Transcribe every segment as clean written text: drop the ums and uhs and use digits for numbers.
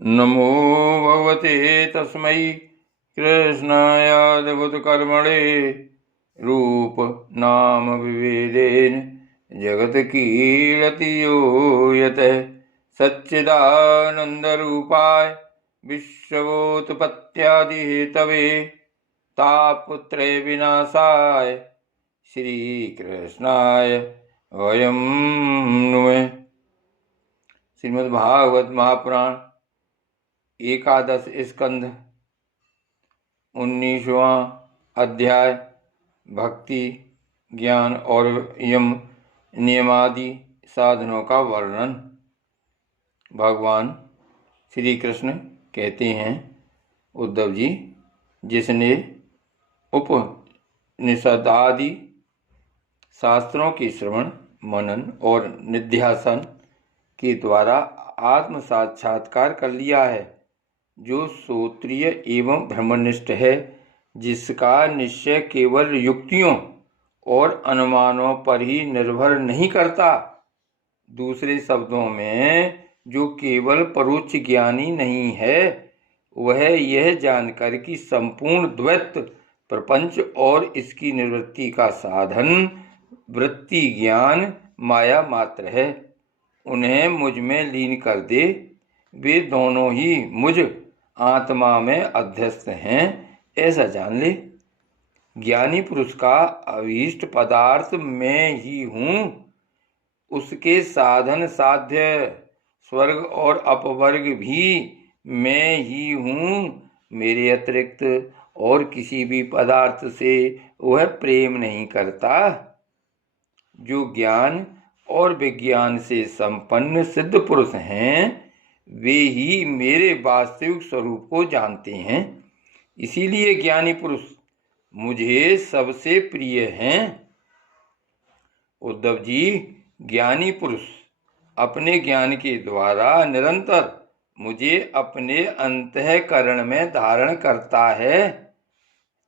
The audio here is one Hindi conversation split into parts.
नमो भगवते तस्मै कृष्णायाद्भुतकर्मणे रूप नाम विभेदेन जगत्कीर्ति यो यतः सच्चिदानन्दरूपाय विश्वोत्पत्त्यादिहेतवे तापत्रय विनाशाय श्रीकृष्णाय वयं नुमः। श्रीमद्भागवत महापुराण एकादश स्कंध 19वां अध्याय भक्ति ज्ञान और यम नियमादि साधनों का वर्णन। भगवान श्री कृष्ण कहते हैं, उद्धव जी, जिसने उपनिषदादि शास्त्रों के श्रवण मनन और निध्यासन के द्वारा आत्म साक्षात्कार कर लिया है, जो श्रोत्रिय एवं ब्रह्मनिष्ठ है, जिसका निश्चय केवल युक्तियों और अनुमानों पर ही निर्भर नहीं करता, दूसरे शब्दों में जो केवल परोक्ष ज्ञानी नहीं है, वह यह जानकर कि संपूर्ण द्वैत प्रपंच और इसकी निवृत्ति का साधन वृत्ति ज्ञान माया मात्र है, उन्हें मुझ में लीन कर दे। वे दोनों ही मुझ आत्मा में अध्यस्त हैं, ऐसा जान ले। ज्ञानी पुरुष का अभीष्ट पदार्थ मैं ही हूँ, उसके साधन साध्य स्वर्ग और अपवर्ग भी मैं ही हूँ। मेरे अतिरिक्त और किसी भी पदार्थ से वह प्रेम नहीं करता। जो ज्ञान और विज्ञान से संपन्न सिद्ध पुरुष हैं, वे ही मेरे वास्तविक स्वरूप को जानते हैं। इसीलिए ज्ञानी पुरुष मुझे सबसे प्रिय हैं। उद्धव जी, ज्ञानी पुरुष अपने ज्ञान के द्वारा निरंतर मुझे अपने अंतःकरण में धारण करता है।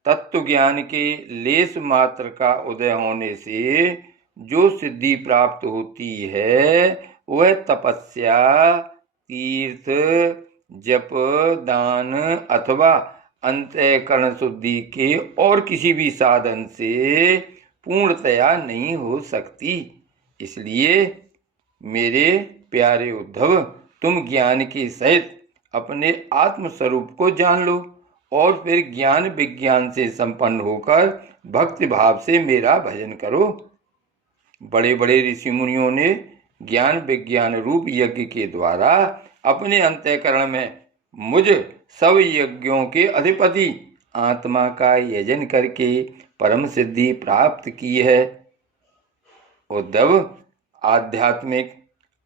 तत्व ज्ञान के लेश मात्र का उदय होने से जो सिद्धि प्राप्त होती है, वह तपस्या, तीर्थ, जप, दान अथवा अंतःकरण शुद्धि के और किसी भी साधन से पूर्णतया नहीं हो सकती। इसलिए मेरे प्यारे उद्धव, तुम ज्ञान के सहित अपने आत्म स्वरूप को जान लो और फिर ज्ञान विज्ञान से संपन्न होकर भक्ति भाव से मेरा भजन करो। बड़े बड़े ऋषि मुनियों ने ज्ञान विज्ञान रूप यज्ञ के द्वारा अपने अंतःकरण में मुझ सब यज्ञों के अधिपति आत्मा का यजन करके परम सिद्धि प्राप्त की है। उद्धव, आध्यात्मिक,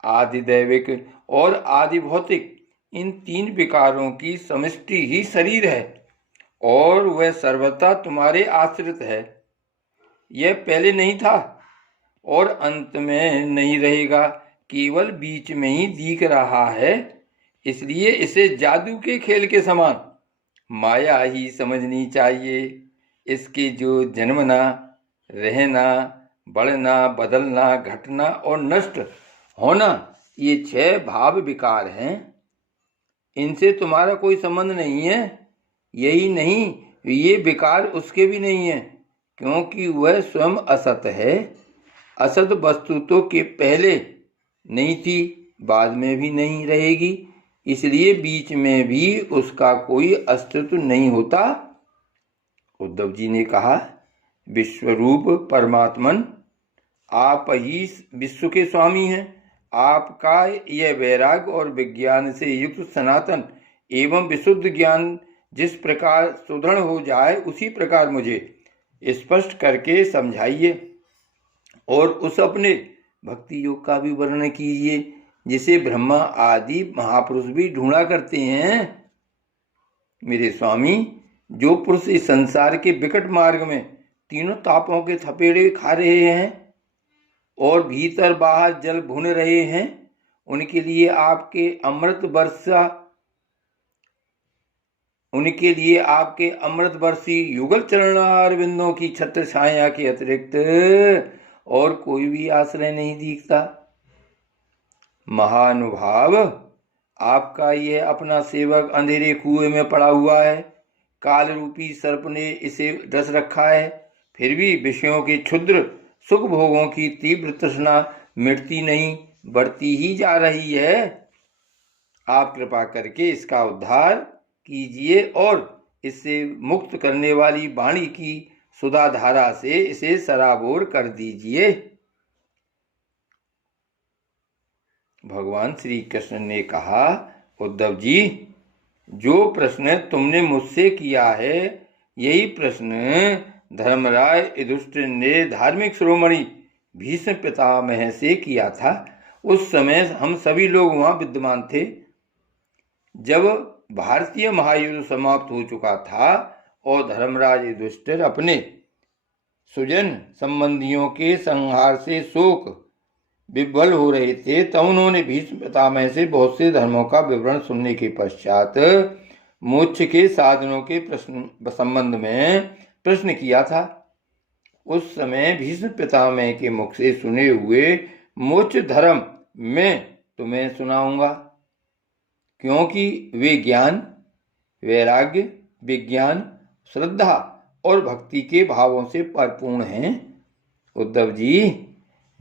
आदि दैविक और आदि भौतिक इन तीन विकारों की समष्टि ही शरीर है और वह सर्वथा तुम्हारे आश्रित है। यह पहले नहीं था और अंत में नहीं रहेगा, केवल बीच में ही दिख रहा है। इसलिए इसे जादू के खेल के समान माया ही समझनी चाहिए। इसके जो जन्मना, रहना, बढ़ना, बदलना, घटना और नष्ट होना, ये 6 भाव विकार हैं। इनसे तुम्हारा कोई संबंध नहीं है। यही नहीं, ये विकार उसके भी नहीं है, क्योंकि वह स्वयं असत है। असत वस्तु तो के पहले नहीं थी, बाद में भी नहीं रहेगी, इसलिए बीच में भी उसका कोई अस्तित्व नहीं होता। उद्धव जी ने कहा, विश्वरूप परमात्मन, आप ही विश्व के स्वामी हैं। आपका यह वैराग और विज्ञान से युक्त सनातन एवं विशुद्ध ज्ञान जिस प्रकार सुदृढ़ हो जाए, उसी प्रकार मुझे स्पष्ट करके समझाइए और उस अपने भक्ति योग का भी वर्णन कीजिए, जिसे ब्रह्मा आदि महापुरुष भी ढूंढा करते हैं। मेरे स्वामी, जो पुरुष इस संसार के विकट मार्ग में तीनों तापों के थपेड़े खा रहे हैं और भीतर बाहर जल भुन रहे हैं, उनके लिए आपके अमृत वर्षी युगल चरणारविंदों की छत्र छाया के अतिरिक्त और कोई भी आश्रय नहीं दिखता। महानुभाव, आपका यह अपना सेवक अंधेरे कुएं में पड़ा हुआ है, काल रूपी सर्प ने इसे डस रखा है, फिर भी विषयों के क्षुद्र सुख भोगों की तीव्र तृष्णा मिटती नहीं, बढ़ती ही जा रही है। आप कृपा करके इसका उद्धार कीजिए और इससे मुक्त करने वाली वाणी की सुधा धारा से इसे सराबोर कर दीजिए। भगवान श्री कृष्ण ने कहा, उद्धव जी, जो प्रश्न तुमने मुझसे किया है, यही प्रश्न धर्मराज युधिष्ठिर ने धार्मिक शिरोमणि भीष्म पितामह से किया था। उस समय हम सभी लोग वहां विद्यमान थे। जब भारतीय महायुद्ध समाप्त हो चुका था और धर्मराज युधिष्ठिर अपने सुजन संबंधियों के संहार से शोक विह्वल हो रहे थे, तब उन्होंने भीष्म पितामह से बहुत से धर्मों का विवरण सुनने के पश्चात मोक्ष के साधनों के संबंध में प्रश्न किया था। उस समय भीष्म पितामह के मुख से सुने हुए मोक्ष धर्म मैं तुम्हें सुनाऊंगा, क्योंकि वे ज्ञान, वैराग्य, विज्ञान, श्रद्धा और भक्ति के भावों से परिपूर्ण हैं। उद्धव जी,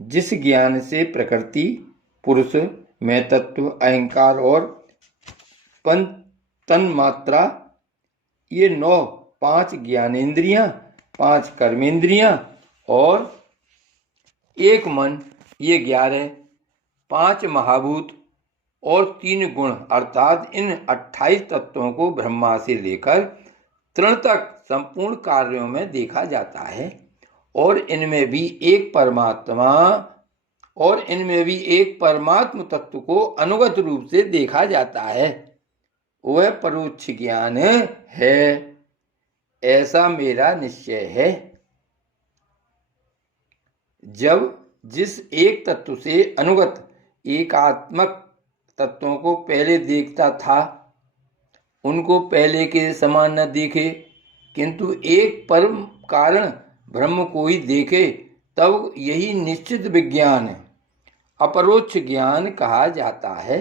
जिस ज्ञान से प्रकृति, पुरुष, मैं तत्व, अहंकार और तन्मात्रा, ये 5 ज्ञानेंद्रियां, 5 कर्मेंद्रियां और 1 मन, ये 11, 5 महाभूत और 3 गुण अर्थात इन 28 तत्वों को ब्रह्मा से लेकर तृण तक संपूर्ण कार्यों में देखा जाता है और इनमें भी एक परमात्म तत्व को अनुगत रूप से देखा जाता है। वह परोक्ष ज्ञान है, ऐसा मेरा निश्चय है। जब जिस एक तत्व से अनुगत एकात्मक तत्वों को पहले देखता था, उनको पहले के समान न देखे, किंतु एक परम कारण ब्रह्म को ही देखे, तब यही निश्चित विज्ञान अपरोक्ष ज्ञान कहा जाता है।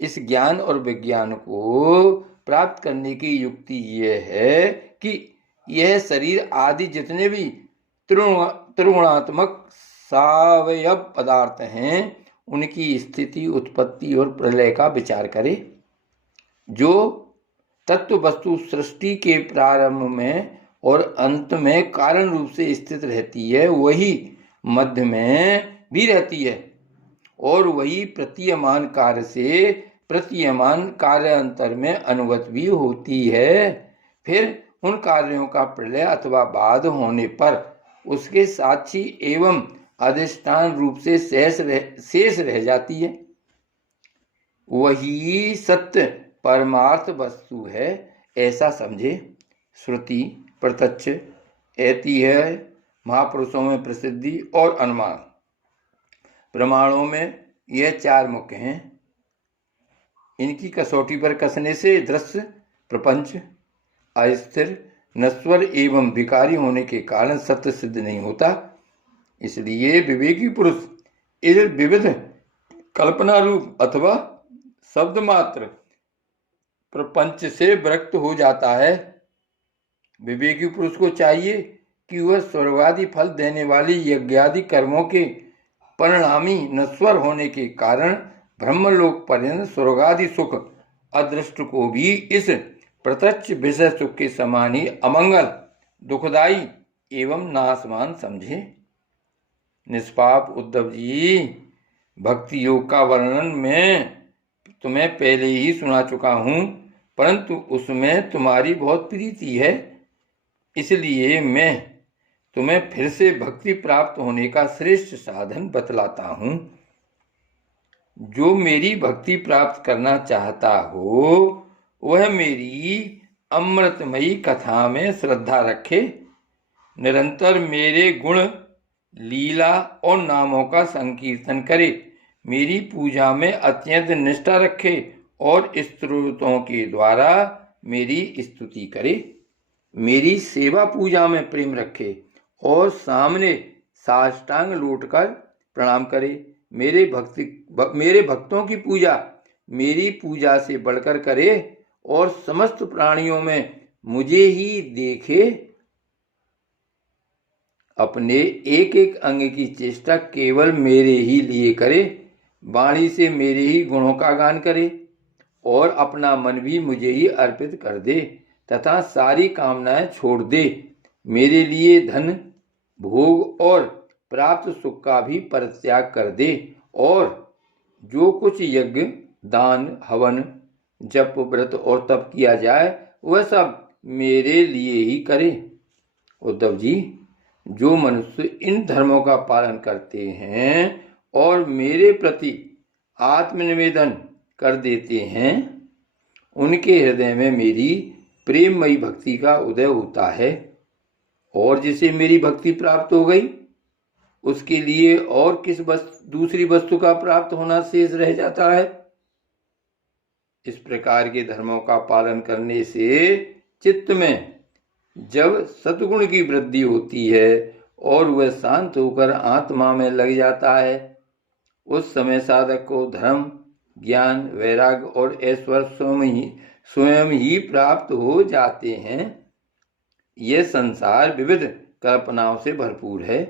इस ज्ञान और विज्ञान को प्राप्त करने की युक्ति यह है कि यह शरीर आदि जितने भी त्रिगुणात्मक सावयव पदार्थ हैं, उनकी स्थिति, उत्पत्ति और प्रलय का विचार करे। जो तत्व वस्तु सृष्टि के प्रारंभ में और अंत में कारण रूप से स्थित रहती है, वही मध्य में भी रहती है और वही प्रतीयमान कार्य से प्रतीयमान कार्यांतर में अनुगत भी होती है। फिर उन कार्यों का प्रलय अथवा बाध होने पर उसके साक्षी एवं अधिष्ठान रूप से शेष रह जाती है। वही सत्य परमार्थ वस्तु है, ऐसा समझे। श्रुति, प्रत्यक्ष, ऐतिह्य, महापुरुषों में प्रसिद्धि और अनुमान, प्रमाणों में यह 4 मुख्य हैं। इनकी कसौटी पर कसने से दृश्य प्रपंच अस्थिर, नश्वर एवं विकारी होने के कारण सत्य सिद्ध नहीं होता। इसलिए विवेकी पुरुष इस विविध कल्पना रूप अथवा शब्द मात्र प्रपंच से विरक्त हो जाता है। विवेकी पुरुष को चाहिए कि वह स्वर्गादि फल देने वाली यज्ञादि कर्मों के परिणामी नश्वर होने के कारण ब्रह्मलोक पर्यंत स्वर्गादि सुख अदृष्ट को भी इस प्रत्यक्ष विषय सुख के समान ही अमंगल, दुखदायी एवं नाशवान समझे। निष्पाप उद्धव जी, भक्ति योग का वर्णन मैं तुम्हें पहले ही सुना चुका हूँ, परंतु उसमें तुम्हारी बहुत प्रीति है, इसलिए मैं तुम्हें फिर से भक्ति प्राप्त होने का श्रेष्ठ साधन बतलाता हूँ। जो मेरी भक्ति प्राप्त करना चाहता हो, वह मेरी अमृतमयी कथा में श्रद्धा रखे, निरंतर मेरे गुण, लीला और नामों का संकीर्तन करे, मेरी पूजा में अत्यंत निष्ठा रखे और स्तोत्रों के द्वारा मेरी स्तुति करे, मेरी सेवा पूजा में प्रेम रखे और सामने साष्टांग लौटकर प्रणाम करे, मेरे भक्तों की पूजा मेरी पूजा से बढ़कर करे और समस्त प्राणियों में मुझे ही देखे, अपने एक एक अंग की चेष्टा केवल मेरे ही लिए करे, वाणी से मेरे ही गुणों का गान करे और अपना मन भी मुझे ही अर्पित कर दे तथा सारी कामनाएं छोड़ दे, मेरे लिए धन भोग और प्राप्त सुख का भी परित्याग कर दे और जो कुछ यज्ञ दान हवन जप व्रत और तप किया जाए वह सब मेरे लिए ही करे। उद्धव जी, जो मनुष्य इन धर्मों का पालन करते हैं और मेरे प्रति आत्मनिवेदन कर देते हैं, उनके हृदय में मेरी प्रेममयी भक्ति का उदय होता है और जिसे मेरी भक्ति प्राप्त हो गई उसके लिए और किस दूसरी वस्तु का प्राप्त होना शेष रह जाता है। इस प्रकार के धर्मों का पालन करने से चित्त में जब सद्गुण की वृद्धि होती है और वह शांत होकर आत्मा में लग जाता है, उस समय साधक को धर्म ज्ञान वैराग्य और ऐश्वर्य स्वयं ही प्राप्त हो जाते हैं। यह संसार विविध कल्पनाओं से भरपूर है।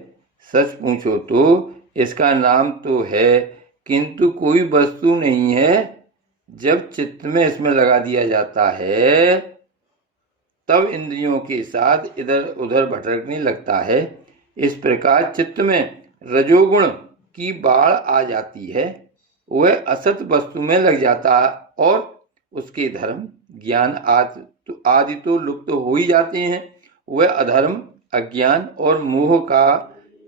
सच पूछो तो इसका नाम तो है किंतु कोई वस्तु नहीं है। जब चित्त में इसमें लगा दिया जाता है तब इंद्रियों के साथ इधर उधर भटकने लगता है। इस प्रकार चित्त में रजोगुण की बाढ़ आ जाती है, वह असत वस्तु में लग जाता और उसके धर्म ज्ञान आदि तो लुप्त हो ही जाते हैं। वह अधर्म अज्ञान और मोह का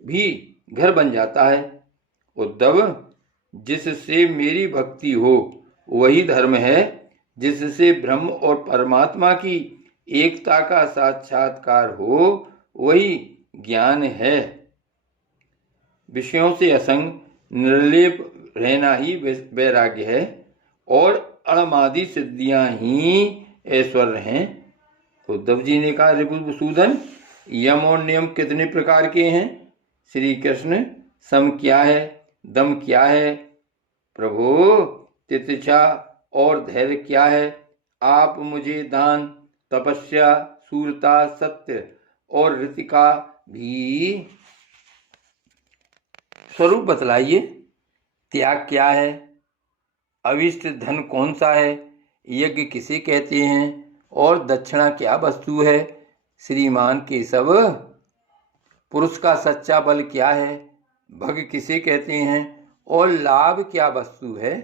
भी घर बन जाता है। उद्धव, जिससे मेरी भक्ति हो वही धर्म है, जिससे ब्रह्म और परमात्मा की एकता का साक्षात्कार हो वही ज्ञान है। विषयों से असंग निर्लेप रहना ही वैराग्य है और अणमादि सिद्धियां ही ऐश्वर्य हैं। उद्धव जी ने कहा, ऋभुसूदन, यम और नियम कितने प्रकार के हैं? श्री कृष्ण, सम क्या है, दम क्या है? प्रभु, तितिक्षा और धैर्य क्या है? आप मुझे दान तपस्या शूरता सत्य और ऋति का भी स्वरूप बतलाइए। त्याग क्या है? अविष्ट धन कौन सा है? यज्ञ किसे कहते हैं? और दक्षिणा क्या वस्तु है? श्रीमान केशव, पुरुष का सच्चा बल क्या है? भग किसे कहते हैं? और लाभ क्या वस्तु है?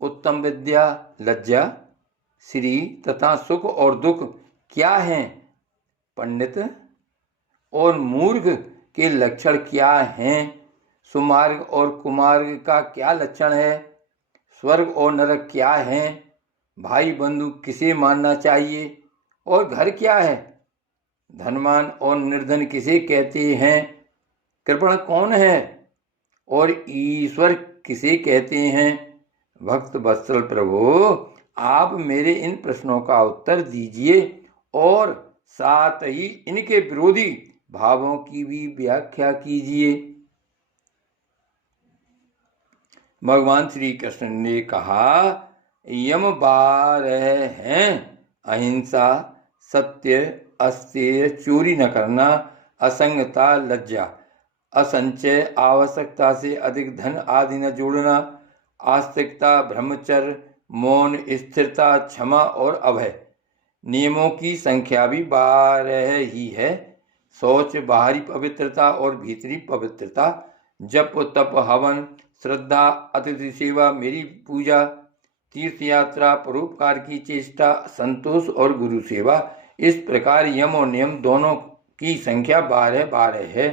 उत्तम विद्या लज्जा श्री तथा सुख और दुख क्या हैं? पंडित, और मूर्ख के लक्षण क्या हैं? सुमार्ग और कुमार्ग का क्या लक्षण है? स्वर्ग और नरक क्या है? भाई बंधु किसे मानना चाहिए? और घर क्या है? धनवान और निर्धन किसे कहते हैं? कृपण कौन है? और ईश्वर किसे कहते हैं? भक्त वत्सल प्रभु, आप मेरे इन प्रश्नों का उत्तर दीजिए और साथ ही इनके विरोधी भावों की भी व्याख्या कीजिए। भगवान श्री कृष्ण ने कहा, यम 12 हैं: अहिंसा, सत्य, अस्तेय, चोरी न करना, असंगता, लज्जा, असंचय, आवश्यकता से अधिक धन आदि न जोड़ना, आस्तिकता, ब्रह्मचर्य, मौन, स्थिरता, क्षमा और अभय। नियमों की संख्या भी 12 ही है। शौच, बाहरी पवित्रता और भीतरी पवित्रता, जप तप हवन, श्रद्धा, अतिथि सेवा, मेरी पूजा, तीर्थ यात्रा, परोपकार की चेष्टा, संतोष और गुरु सेवा। इस प्रकार यम और नियम दोनों की संख्या 12 है।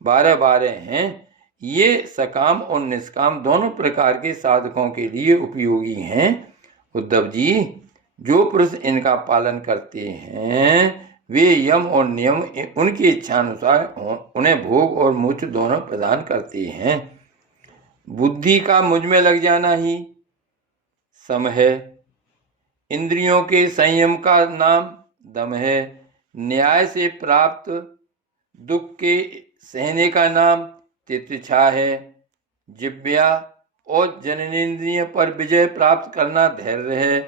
12 हैं। ये सकाम और निष्काम दोनों प्रकार के साधकों के लिए उपयोगी हैं। उद्धव जी, जो पुरुष इनका पालन करते हैं वे यम और नियम उनकी इच्छानुसार उन्हें भोग और मोक्ष दोनों प्रदान करते हैं। बुद्धि का मुझ में लग जाना ही सम है। इंद्रियों के संयम का नाम दम है। न्याय से प्राप्त दुख के सहने का नाम तितिक्षा है। जिह्वा और जननेन्द्रिय पर विजय प्राप्त करना धैर्य है।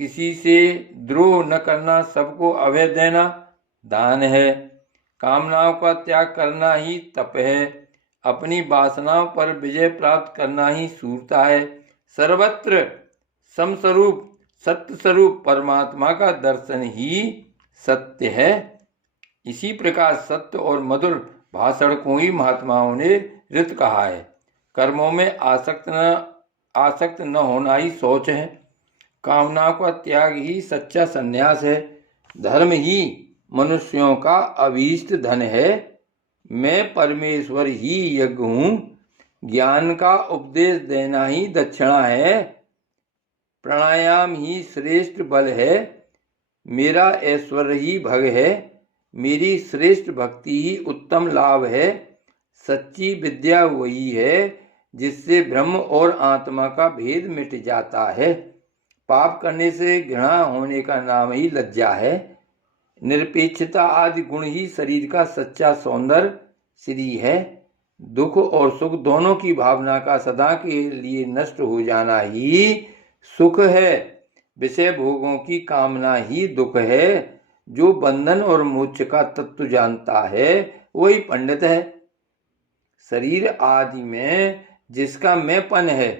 किसी से द्रोह न करना, सबको अभय देना दान है। कामनाओं का त्याग करना ही तप है। अपनी वासनाओं पर विजय प्राप्त करना ही शूरता है। सर्वत्र समस्वरूप सत्य स्वरूप परमात्मा का दर्शन ही सत्य है। इसी प्रकार सत्य और मधुर भाषण को ही महात्माओं ने ऋत कहा है। कर्मों में आसक्त न होना ही शौच है। कामनाओं का त्याग ही सच्चा संन्यास है। धर्म ही मनुष्यों का अभीष्ट धन है। मैं परमेश्वर ही यज्ञ हूँ। ज्ञान का उपदेश देना ही दक्षिणा है। प्राणायाम ही श्रेष्ठ बल है। मेरा ऐश्वर्य ही भग है। मेरी श्रेष्ठ भक्ति ही उत्तम लाभ है। सच्ची विद्या वही है जिससे ब्रह्म और आत्मा का भेद मिट जाता है। पाप करने से घृणा होने का नाम ही लज्जा है। निरपेक्षता आदि गुण ही शरीर का सच्चा सौंदर्य श्री है। दुख और सुख दोनों की भावना का सदा के लिए नष्ट हो जाना ही सुख है। विषय भोगों की कामना ही दुख है। जो बंधन और मोक्ष का तत्व जानता है वही पंडित है। शरीर आदि में जिसका मैंपन है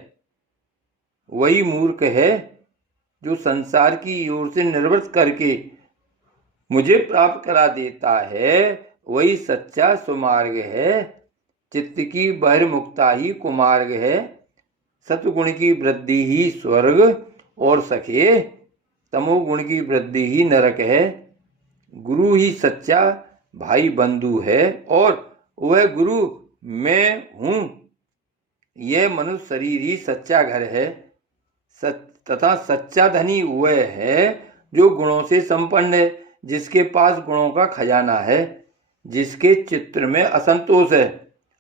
वही मूर्ख है। जो संसार की ओर से निर्वृत्त करके मुझे प्राप्त करा देता है वही सच्चा सुमार्ग है। चित्त की बहिर्मुखता ही कुमार्ग है। सत्वगुण की वृद्धि ही स्वर्ग और सखे, तमोगुण की वृद्धि ही नरक है। गुरु ही सच्चा भाई बंधु है और वह गुरु मैं हूँ। यह मनुष्य शरीर ही सच्चा घर है तथा सच्चा धनी वह है जो गुणों से संपन्न है, जिसके पास गुणों का खजाना है, जिसके चित्त में असंतोष है,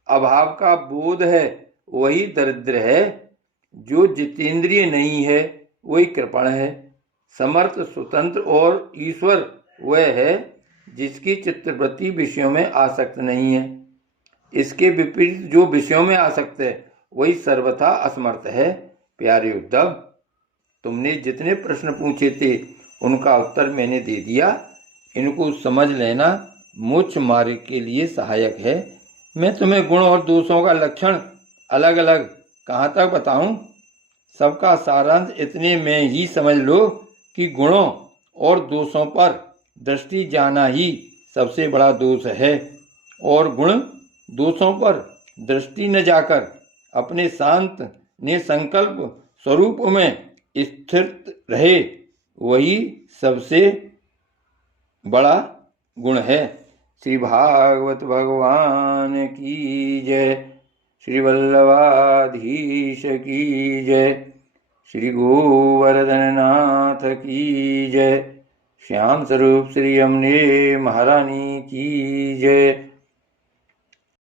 अभाव का बोध है, वही दरिद्र है। जो जितेंद्रिय नहीं है वही कृपण है। समर्थ स्वतंत्र और ईश्वर वह है जिसकी चित्तवृत्ति विषयों में आसक्त नहीं है। इसके विपरीत जो विषयों में आसक्त है वही सर्वथा असमर्थ है। प्यारे उद्धव, तुमने जितने प्रश्न पूछे थे उनका उत्तर मैंने दे दिया। इनको समझ लेना मोक्ष मार्ग के लिए सहायक है। मैं तुम्हें गुण और दोषों का लक्षण अलग अलग कहाँ तक बताऊं? सबका सारांश इतने में ही समझ लो कि गुणों और दोषों पर दृष्टि जाना ही सबसे बड़ा दोष है, और गुण दोषों पर दृष्टि न जाकर अपने शांत निसंकल्प स्वरूप में स्थिर रहे वही सबसे बड़ा गुण है। श्री भागवत भगवान की जय। श्री वल्लभाधीश की जय। श्री गोवर्धन नाथ की जय। श्याम स्वरूप श्री अम्ने महारानी की जय।